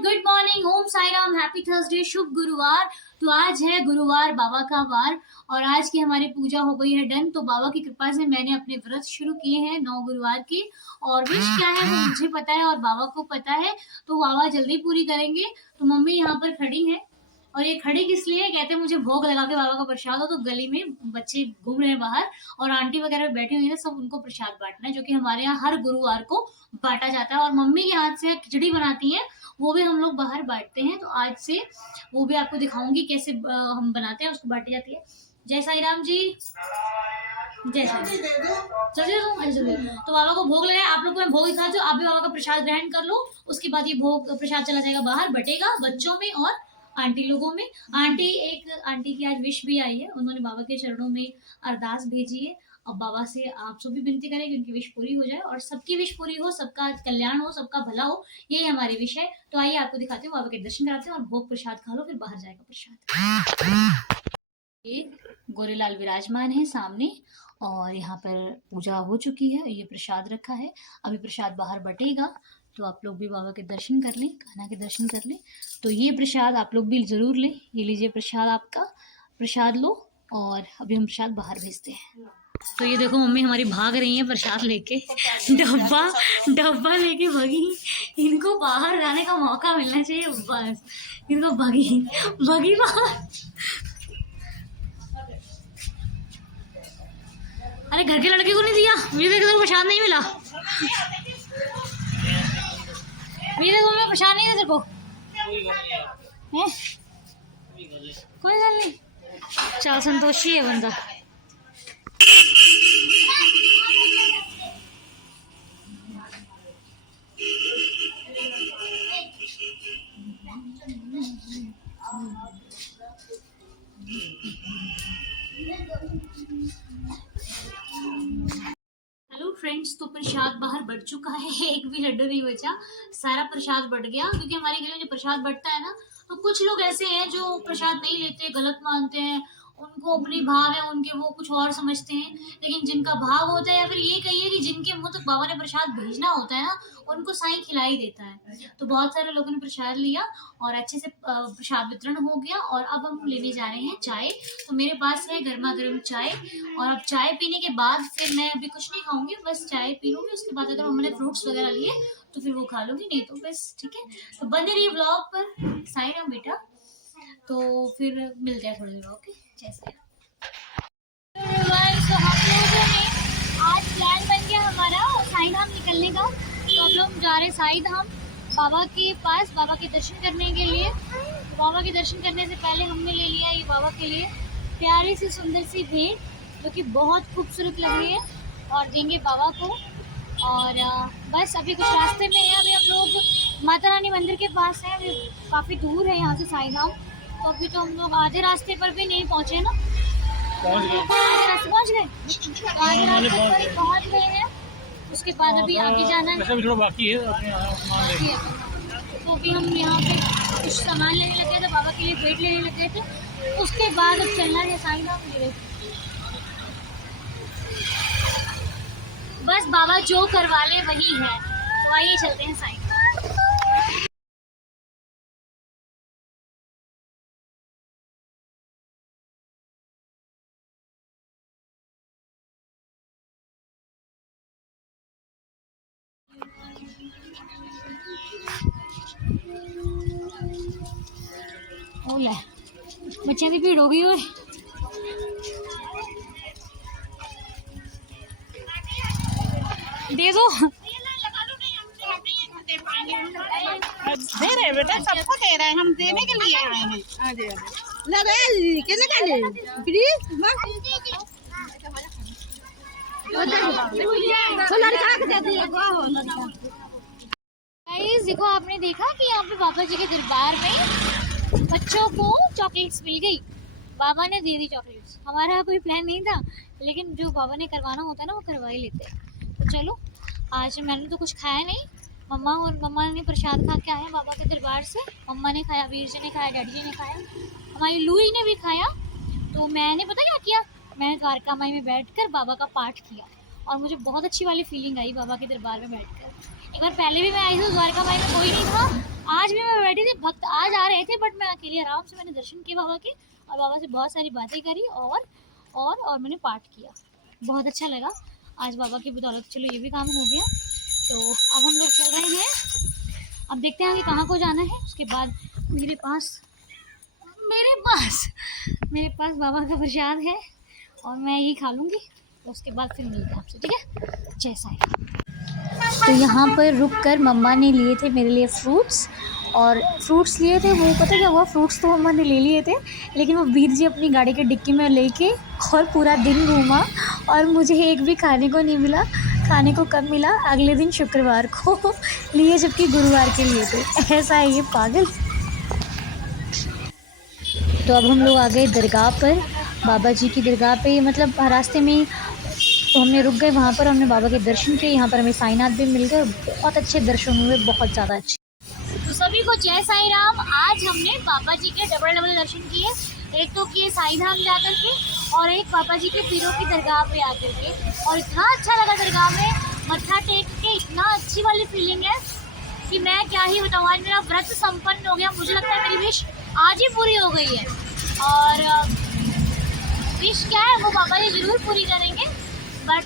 Good morning, ओम Sai Ram, happy Thursday, शुभ गुरुवार। तो आज है गुरुवार, बाबा का वार, और आज की हमारी पूजा हो गई है डन। तो बाबा की कृपा से मैंने अपने व्रत शुरू किए हैं 9 गुरुवार की, और विश क्या है वो मुझे पता है और बाबा को पता है, तो बाबा जल्दी पूरी करेंगे। तो मम्मी यहाँ पर खड़ी है, और ये खड़ी किस लिए कहते हैं, मुझे भोग लगा के बाबा का प्रसाद हो। तो गली में बच्चे घूम रहे हैं बाहर, और आंटी वगैरह बैठी हुई है, सब उनको प्रसाद बांटना है, जो कि हमारे यहाँ हर गुरुवार को बांटा जाता है। और मम्मी के हाथ से खिचड़ी बनाती हैं, वो भी हम लोग बाहर बांटते हैं। तो आज से वो भी आपको दिखाऊंगी कैसे हम बनाते हैं, उसको बांटी जाती है। जय साई राम जी, जय साई। चलिए तो बाबा को भोग लगाए, आप लोग को मैं भोग दिखाती हूँ, आप भी बाबा का प्रसाद ग्रहण कर लो। उसके बाद ये भोग प्रसाद चला जाएगा बाहर, बटेगा बच्चों में और आंटी लोगों में। आंटी की आज विश भी आई है, उन्होंने बाबा के चरणों में अरदास भेजी है। अब बाबा से आप सब भी विनती करें कि उनकी विश पूरी हो जाए, और सबकी विश पूरी हो, सबका कल्याण हो, सबका भला हो, यही हमारी विश है। तो आइए आपको दिखाते हैं, बाबा के दर्शन कराते हैं, और भोग प्रसाद खा लो, फिर बाहर जाएगा प्रसाद। ये गोरेलाल विराजमान है सामने, और यहाँ पर पूजा हो चुकी है, ये प्रसाद रखा है, अभी प्रसाद बाहर बटेगा। तो आप लोग भी बाबा के दर्शन कर लें, कान्हा के दर्शन कर लें। तो ये प्रसाद आप लोग भी जरूर लें, ये लीजिए प्रसाद, आपका प्रसाद लो, और अभी हम प्रसाद बाहर भेजते हैं। तो ये देखो मम्मी हमारी भाग रही है प्रसाद लेके, डब्बा लेके भागी। इनको बाहर जाने का मौका मिलना चाहिए, बस इनको भागी बाहर। अरे घर के लड़के को नहीं दिया, मुझे तो प्रसाद नहीं मिला, मेरे को प्रसाद नहीं है तेरे को। कोई गल नहीं, चल संतोषी है बंदा। हेलो फ्रेंड्स, तो प्रसाद बाहर बढ़ चुका है, एक भी लड्डू नहीं बचा, सारा प्रसाद बढ़ गया। क्योंकि हमारे घर में जो प्रसाद बढ़ता है ना, तो कुछ लोग ऐसे हैं जो प्रसाद नहीं लेते, गलत मानते हैं, उनको अपनी भाव है उनके, वो कुछ और समझते हैं। लेकिन जिनका भाव होता है, या फिर ये कहिए कि जिनके मुंह तक बाबा ने प्रसाद भेजना होता है ना, उनको साईं खिला ही देता है। तो बहुत सारे लोगों ने प्रसाद लिया, और अच्छे से प्रसाद वितरण हो गया। और अब हम लेने जा रहे हैं चाय। तो मेरे पास है गर्मा गर्म चाय, और अब चाय पीने के बाद फिर मैं अभी कुछ नहीं खाऊंगी, बस चाय पी लूंगी। उसके बाद अगर हमने फ्रूट्स वगैरह लिए तो फिर वो खा लूंगी, नहीं तो बस ठीक है। तो बने रहिए ब्लॉग पर, साई राम बेटा। तो फिर मिलते हैं थोड़ी देर, ओके, जय साई राम। तो हम लोगों ने आज प्लान बन गया हमारा साई धाम निकलने का। तो हम लोग जा रहे साई धाम, बाबा के पास, बाबा के दर्शन करने के लिए। तो बाबा के दर्शन करने से पहले हमने ले लिया ये बाबा के लिए प्यारी सी सुंदर सी भेंट, जो कि बहुत खूबसूरत लग रही है, और देंगे बाबा को। और बस अभी कुछ रास्ते में है, अभी हम लोग माता रानी मंदिर के पास हैं, अभी काफ़ी दूर है यहाँ से साई धाम। तो अभी तो हम लोग आधे रास्ते पर भी नहीं पहुँचे ना, पहुँच गए, आधे रास्ते पहुँच गए हैं। उसके बाद अभी आगे जाना है, थोड़ा बाकी है। तो अभी हम यहाँ पे कुछ सामान लेने लगे थे, बाबा के लिए भेंट लेने लगे थे। उसके बाद अब चलना है साई धाम के लिए। बस बाबा जो करवा ले वही है, तो आइए चलते हैं साई। ओ ले बच्चों की भीड़ हो गई। और दे दो, दे रहे बेटा, सबको दे रहे हैं, हम देने के लिए आए हैं। गाइस देखो, आपने देखा कि यहाँ पे बाबा जी के दरबार में बच्चों को चॉकलेट्स मिल गई, बाबा ने दे दी चॉकलेट्स। हमारा कोई प्लान नहीं था, लेकिन जो बाबा ने करवाना होता है ना, वो करवा ही लेते हैं। तो चलो, आज मैंने तो कुछ खाया नहीं, मम्मा ने प्रसाद खा के आए हैं बाबा के दरबार से। मम्मा ने खाया, वीर जी ने खाया, डैडी जी ने खाया, हमारी लूई ने भी खाया। तो मैंने पता क्या किया, मैंने द्वारका माई में बैठकर बाबा का पाठ किया, और मुझे बहुत अच्छी वाली फीलिंग आई बाबा के दरबार में बैठकर। एक बार पहले भी मैं आई थी, द्वारका माई में कोई नहीं था, आज भी मैं बैठी गए थे, बट मैं अकेले आराम से मैंने दर्शन किए बाबा के, और बाबा से बहुत सारी बातें करी और मैंने पाठ किया। बहुत अच्छा लगा आज बाबा की बदौलत। चलो ये भी काम हो गया। तो अब हम लोग चल रहे हैं, अब देखते हैं कि कहाँ को जाना है। उसके बाद मेरे पास बाबा का प्रसाद है और मैं यही खा लूँगी। तो उसके बाद फिर मिलते हैं आपसे, ठीक है। जय साईं। तो यहाँ पर रुक कर मम्मा ने लिए थे मेरे लिए फ्रूट्स, और फ्रूट्स लिए थे वो पता क्या हुआ, फ्रूट्स तो मम्मा ने ले लिए थे, लेकिन वो वीर जी अपनी गाड़ी के डिक्की में लेके और पूरा दिन घूमा और मुझे एक भी खाने को नहीं मिला। खाने को कब मिला, अगले दिन शुक्रवार को लिए, जबकि गुरुवार के लिए थे। ऐसा है ये पागल। तो अब हम लोग आ गए दरगाह पर, बाबा जी की दरगाह पे। मतलब रास्ते में तो हमने रुक गए वहाँ पर, हमने बाबा के दर्शन किए। यहाँ पर हमें साईनाथ भी मिल गए, बहुत अच्छे दर्शन हुए, बहुत ज़्यादा अच्छे। तो सभी को जय साईं राम। आज हमने बाबा जी के डबल दर्शन किए। एक तो किए साईं धाम जाकर के, और एक बाबा जी के पीरों की दरगाह पे आकर के। और इतना अच्छा लगा दरगाह में मत्था टेक के, इतना अच्छी वाली फीलिंग है कि मैं क्या ही बताऊँ। आज मेरा व्रत संपन्न हो गया। मुझे लगता है मेरी विश आज ही पूरी हो गई है, और विश क्या है वो बाबा जी ज़रूर पूरी करेंगे, बट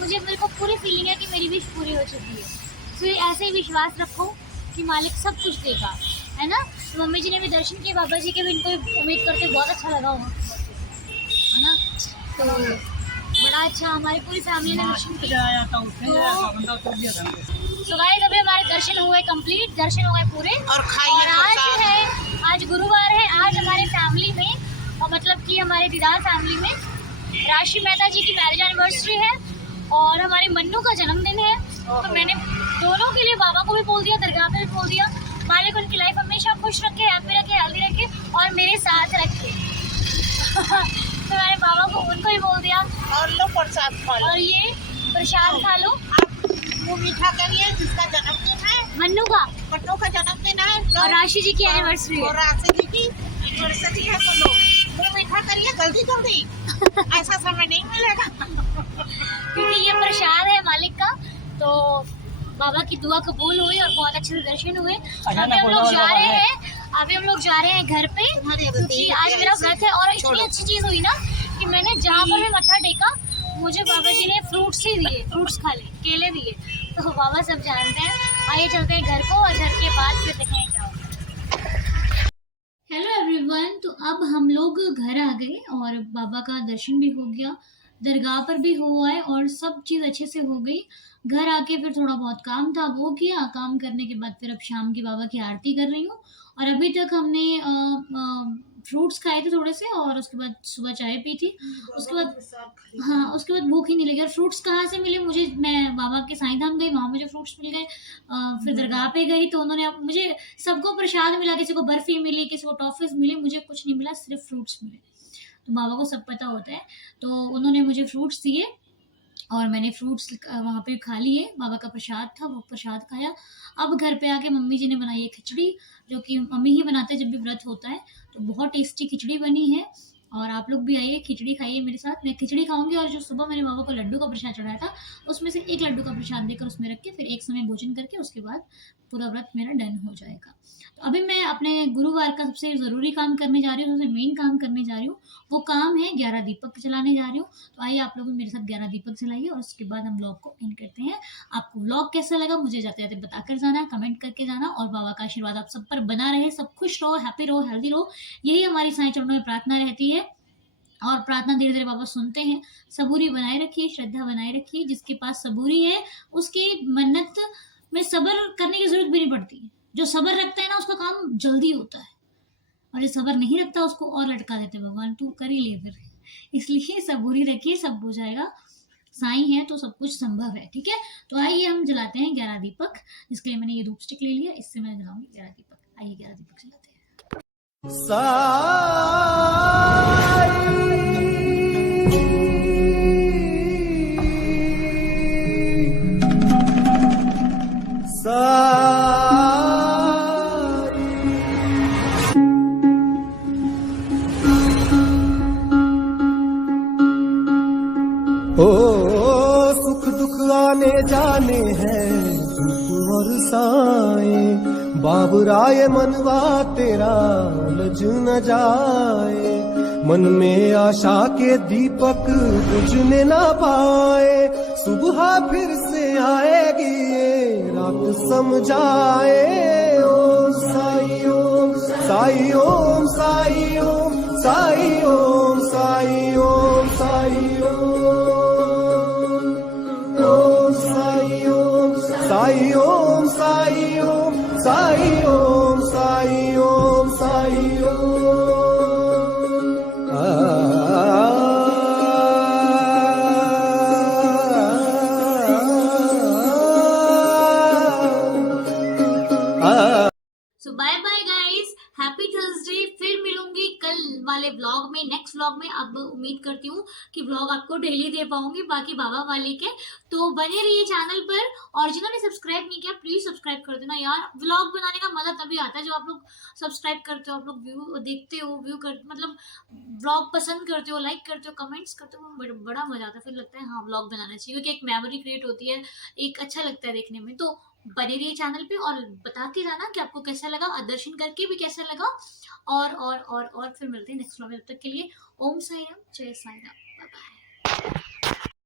मेरे को पूरी फीलिंग है कि मेरी विश पूरी हो चुकी है। फिर ऐसे ही विश्वास रखो कि मालिक सब कुछ देगा, है ना। तो मम्मी जी ने भी दर्शन किए बाबा जी के भी, इनको उम्मीद करते बहुत अच्छा लगा होगा, है ना। तो बड़ा अच्छा, हमारी पूरी फैमिली ने दर्शन किया। तो गाइस अभी हमारे दर्शन हुए कंप्लीट, दर्शन हुए पूरे। और आज गुरुवार है। आज हमारे फैमिली में, और मतलब कि हमारे दीदार फैमिली में राशि मेहता जी की मैरिज एनिवर्सरी है और हमारे मन्नू का जन्मदिन है। तो मैंने दोनों के लिए बाबा को भी बोल दिया, दरगाह पे भी बोल दिया, मालिक उनकी लाइफ हमेशा खुश रखे, हैप्पी रखे, हेल्दी रखे और मेरे साथ रखे। तो मैंने बाबा को उनको भी बोल दिया। और लो प्रसाद खा लो, और ये प्रसाद खा लो। वो मीठा करिए, जिसका जन्मदिन है मन्नू का जन्मदिन है, और राशि जी की एनिवर्सरी है, और राशि जी की एनिवर्सरी है। तो लो वो मीठा करिए जल्दी ऐसा समय नहीं मिलेगा क्योंकि ये प्रसाद है मालिक का। तो बाबा की दुआ कबूल हुई और बहुत अच्छे से दर्शन हुए। अभी हम लोग जा रहे हैं घर पे, क्योंकि आज मेरा व्रत है। और इतनी अच्छी चीज़ हुई ना कि मैंने जहाँ पर भी मत्था टेका, मुझे बाबा जी ने फ्रूट्स ही दिए, फ्रूट्स खा ले, केले दिए। तो बाबा सब जानते हैं। आइए चलते हैं घर को, और घर के बाद फिर देखेंगे क्या होगा। हेलो एवरीवन, तो अब हम लोग घर आ गए और बाबा का दर्शन भी हो गया, दरगाह पर भी हुआ है और सब चीज़ अच्छे से हो गई। घर आके फिर थोड़ा बहुत काम था वो किया, काम करने के बाद फिर अब शाम की बाबा की आरती कर रही हूँ। और अभी तक हमने फ्रूट्स खाए थे थोड़े से, और उसके बाद सुबह चाय पी थी। उसके बाद भूख ही नहीं लगी। और फ्रूट्स कहाँ से मिले मुझे, मैं बाबा के साईं धाम गई, वहाँ मुझे फ्रूट्स मिल गए। फिर दरगाह पे गई तो उन्होंने मुझे, सबको प्रसाद मिला, किसी को बर्फ़ी मिली, किसी को टॉफ़ीज़ मिली, मुझे कुछ नहीं मिला, सिर्फ फ्रूट्स मिले। तो बाबा को सब पता होता है, तो उन्होंने मुझे फ्रूट्स दिए और मैंने फ्रूट्स वहाँ पे खा लिए। बाबा का प्रसाद था, वो प्रसाद खाया। अब घर पे आके मम्मी जी ने बनाई है खिचड़ी, जो कि मम्मी ही बनाते हैं जब भी व्रत होता है। तो बहुत टेस्टी खिचड़ी बनी है, और आप लोग भी आइए, खिचड़ी खाइए मेरे साथ। मैं खिचड़ी खाऊंगी, और जो सुबह मैंने बाबा को लड्डू का प्रसाद चढ़ाया था, उसमें से एक लड्डू का प्रसाद देकर उसमें रख के फिर एक समय भोजन करके उसके बाद पूरा व्रत मेरा डन हो जाएगा। तो अभी मैं अपने गुरुवार का सबसे ज़रूरी काम करने जा रही हूँ, सबसे मेन काम करने जा रही हूँ। वो काम है 11 दीपक जलाने जा रही हूँ। तो आइए आप लोग भी मेरे साथ 11 दीपक जलाइए, और उसके बाद हम व्लॉग को एंड करते हैं। आपको व्लॉग कैसा लगा मुझे जाते जाते बता कर जाना, कमेंट करके जाना। और बाबा का आशीर्वाद आप सब पर बना रहे, सब खुश रहो, हैप्पी रहो, हेल्दी रहो, यही हमारी साईं चरणों में प्रार्थना रहती है। और प्रार्थना धीरे धीरे बाबा सुनते हैं। सबूरी बनाए रखिए, श्रद्धा बनाए रखिए। जिसके पास सबूरी है उसकी मन्नत में सब्र करने की जरूरत भी नहीं पड़ती। जो सब्र रखता है ना, उसका काम जल्दी होता है, और जो सब्र नहीं रखता उसको और लटका देते भगवान, तू कर ही ले फिर। इसलिए सबूरी रखिए, सब हो जाएगा। साईं है तो सब कुछ संभव है, ठीक है। तो आइए हम जलाते हैं 11 दीपक, जिसके लिए मैंने ये धूप स्टिक ले लिया, इससे मैं जलाऊंगी 11 दीपक। आइए 11 दीपक जलाते हैं। सुख दुख आने जाने हैं दुख और साए, बाबराए मनवा तेरा लज न जाए, मन में आशा के दीपक बुझने ना पाए, सुबह फिर से आएगी ये रात समझाए। Om Sai Om Sai Om Sai Om Sai Om Sai Om Sai Om Sai Om Sai Om Sai Om Sai Om Sai Om Sai Om. So bye bye guys, happy Thursday. फिर मिलूंगी कल वाले व्लॉग में, नेक्स्ट व्लॉग में। अब उम्मीद करती हूँ कि व्लॉग आपको डेली दे पाऊंगी, बाकी बाबा वाले के। तो बने रहिए चैनल पर, और जिन्होंने सब्सक्राइब नहीं किया प्लीज सब्सक्राइब कर देना यार। व्लॉग बनाने का मजा तभी आता है जब आप लोग सब्सक्राइब करते हो, आप लोग व्यू देखते हो, व्यू कर मतलब व्लॉग पसंद करते हो, लाइक करते हो, कमेंट्स करते हो, बड़ा मजा आता है। फिर लगता है हाँ व्लॉग बनाना चाहिए, क्योंकि एक मेमोरी क्रिएट होती है, एक अच्छा लगता है देखने में। तो बने रहिए चैनल पे और बता के जाना कि आपको कैसा लगा, और दर्शन करके भी कैसा लगा। और फिर मिलते हैं नेक्स्ट व्लॉग में। तब तक के लिए ओम साई राम, जय साई राम, बाय बाय।